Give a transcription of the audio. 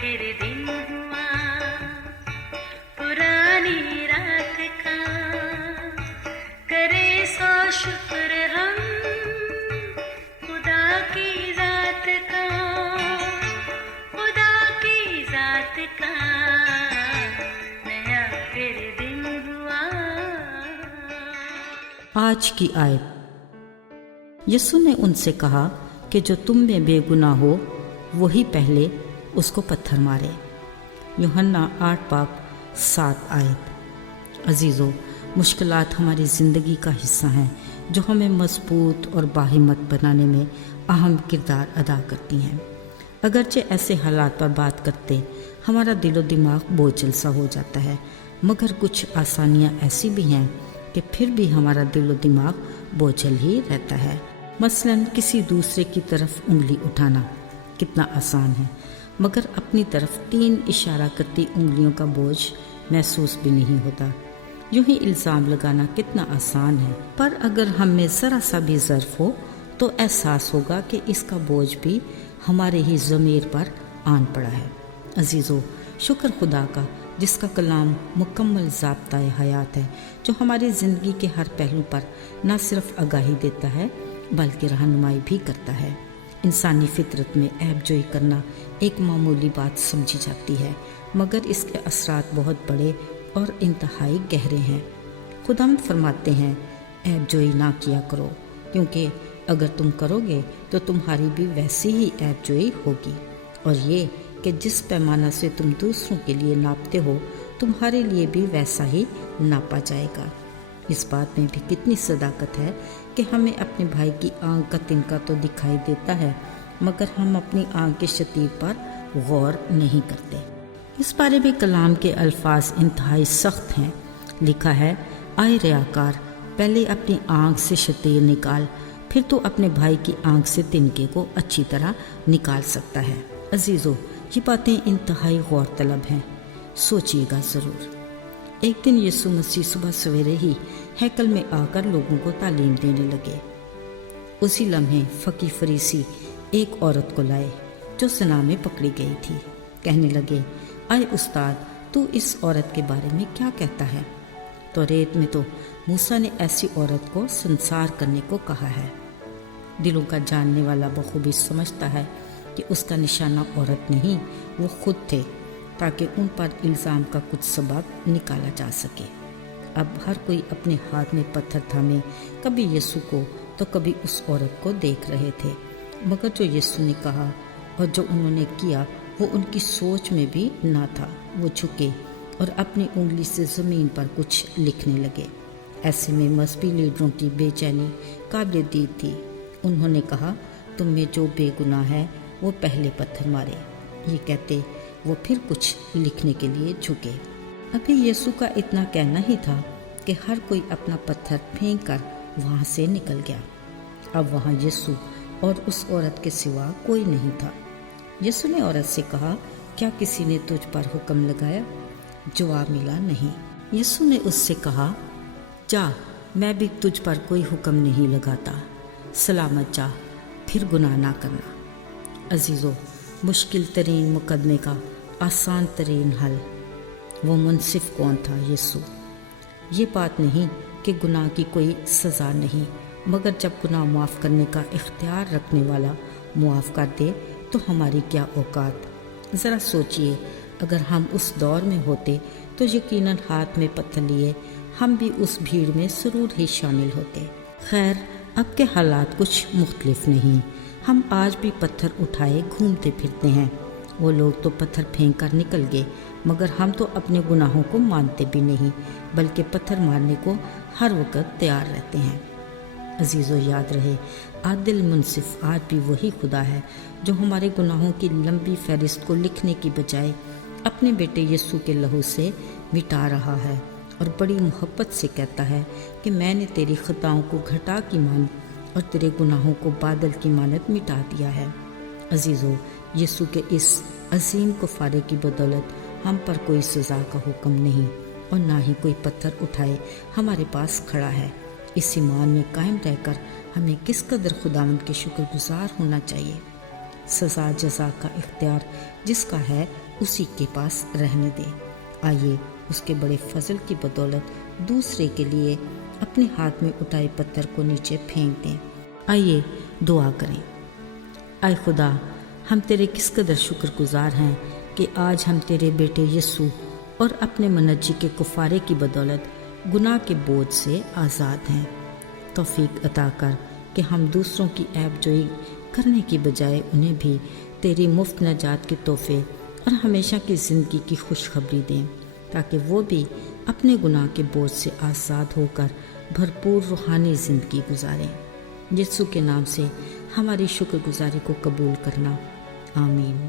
फिर दिन हुआ पुरानी रात का, करे सो शुक्र हम खुदा की जात का, खुदा की जात का, नया फिर दिन हुआ। आज की आयत। यीशु ने उनसे कहा कि जो तुम में बेगुनाह हो वही पहले उसको पत्थर मारे। यूहन्ना 8:7 आयत। अजीज़ों, मुश्किलात हमारी ज़िंदगी का हिस्सा हैं जो हमें मजबूत और बाहिम्मत बनाने में अहम किरदार अदा करती हैं। अगरचे ऐसे हालात पर बात करते हमारा दिलो दिमाग बोझल सा हो जाता है, मगर कुछ आसानियाँ ऐसी भी हैं कि फिर भी हमारा दिलो दिमाग बोझल ही रहता है। मसलन किसी दूसरे की तरफ उंगली उठाना कितना आसान है, मगर अपनी तरफ 3 इशारा करती उंगलियों का बोझ महसूस भी नहीं होता। यूं ही इल्ज़ाम लगाना कितना आसान है, पर अगर हम में ज़रा सा भी ज़र्फ हो तो एहसास होगा कि इसका बोझ भी हमारे ही ज़मीर पर आन पड़ा है। अजीज़ों, शुक्र खुदा का जिसका कलाम मुकम्मल ज़ाब्ता हयात है, जो हमारी ज़िंदगी के हर पहलू पर न सिर्फ आगाही देता है बल्कि रहनुमाई भी करता है। इंसानी फितरत में ऐबजोई करना एक मामूली बात समझी जाती है, मगर इसके असरात बहुत बड़े और इंतहाई गहरे हैं। खुदावंद फरमाते हैं, ऐबजोई ना किया करो, क्योंकि अगर तुम करोगे तो तुम्हारी भी वैसी ही ऐबजोई होगी, और ये कि जिस पैमाना से तुम दूसरों के लिए नापते हो तुम्हारे लिए भी वैसा ही नापा जाएगा। इस बात में भी कितनी सदाकत है कि हमें अपने भाई की आंख का तिनका तो दिखाई देता है, मगर हम अपनी आंख के शतीर पर गौर नहीं करते। इस बारे में कलाम के अल्फाज इंतहाई सख्त हैं। लिखा है, आए रियाकार, पहले अपनी आंख से शतीर निकाल, फिर तो अपने भाई की आंख से तिनके को अच्छी तरह निकाल सकता है। अजीज़ों, ये बातें इंतहाई गौर तलब हैं, सोचिएगा ज़रूर। एक दिन यीशु मसीह सुबह सवेरे ही हैकल में आकर लोगों को तालीम देने लगे। उसी लम्हे फ़की फरीसी एक औरत को लाए जो ज़िना में पकड़ी गई थी। कहने लगे, आए उस्ताद, तू इस औरत के बारे में क्या कहता है? तौरेत में तो मूसा ने ऐसी औरत को संसार करने को कहा है। दिलों का जानने वाला बखूबी समझता है कि उसका निशाना औरत नहीं, वो खुद थे, ताकि उन पर इल्ज़ाम का कुछ सबब निकाला जा सके। अब हर कोई अपने हाथ में पत्थर थामे कभी यीशु को तो कभी उस औरत को देख रहे थे, मगर जो यीशु ने कहा और जो उन्होंने किया वो उनकी सोच में भी ना था। वो झुके और अपनी उंगली से ज़मीन पर कुछ लिखने लगे। ऐसे में मज़हबी लीडरों की बेचैनी काबिल दीद थी। उन्होंने कहा, तुम में जो बेगुनाह है वो पहले पत्थर मारे। ये कहते वो फिर कुछ लिखने के लिए झुके। अभी यीशु का इतना कहना ही था कि हर कोई अपना पत्थर फेंक कर वहाँ से निकल गया। अब वहाँ यीशु और उस औरत के सिवा कोई नहीं था। यीशु ने औरत से कहा, क्या किसी ने तुझ पर हुक्म लगाया? जवाब मिला, नहीं। यीशु ने उससे कहा, जा, मैं भी तुझ पर कोई हुक्म नहीं लगाता, सलामत जा, फिर गुनाह ना करना। अजीज़ों, मुश्किल तरीन मुकदमे का आसान तरीन हल। वो मुनसिफ कौन था? यीशु। ये बात नहीं कि गुनाह की कोई सज़ा नहीं, मगर जब गुनाह माफ़ करने का इख्तियार रखने वाला मुआफ़ कर दे तो हमारी क्या औकात। ज़रा सोचिए, अगर हम उस दौर में होते तो यकीनन हाथ में पत्थर लिए हम भी उस भीड़ में ज़रूर ही शामिल होते। खैर, अब के हालात कुछ मुख्तलिफ नहीं। हम आज भी पत्थर उठाए घूमते फिरते हैं। वो लोग तो पत्थर फेंक कर निकल गए, मगर हम तो अपने गुनाहों को मानते भी नहीं, बल्कि पत्थर मारने को हर वक्त तैयार रहते हैं। अजीज़ों, याद रहे, आदिल मुनसिफ आज भी वही खुदा है जो हमारे गुनाहों की लंबी फहरिस्त को लिखने की बजाय अपने बेटे यीशु के लहू से मिटा रहा है और बड़ी मोहब्बत से कहता है कि मैंने तेरी खताओं को घटा की मान और तेरे गुनाहों को बादल की मानत मिटा दिया है। अजीज़ों, यीशु के इस अजीम कुफारे की बदौलत हम पर कोई सज़ा का हुक्म नहीं और ना ही कोई पत्थर उठाए हमारे पास खड़ा है। इस ईमान में कायम रहकर हमें किस कदर खुदावंद के शुक्रगुजार होना चाहिए। सज़ा जज़ा का इख्तियार जिसका है اسی کے پاس رہنے دے۔ آئیے اس کے بڑے فضل کی بدولت دوسرے کے لیے اپنے ہاتھ میں اٹھائے پتھر کو نیچے پھینک دیں۔ آئیے دعا کریں۔ اے خدا، ہم تیرے کس قدر شکر گزار ہیں کہ آج ہم تیرے بیٹے یسوع اور اپنے منجی کے کفارے کی بدولت گناہ کے بوجھ سے آزاد ہیں۔ توفیق عطا کر کہ ہم دوسروں کی عیب جوئی کرنے کی بجائے انہیں بھی تیری مفت نجات کے تحفے اور ہمیشہ کی زندگی کی خوشخبری دیں، تاکہ وہ بھی اپنے گناہ کے بوجھ سے آزاد ہو کر بھرپور روحانی زندگی گزاریں۔ یسوع کے نام سے ہماری شکر گزاری کو قبول کرنا، آمین۔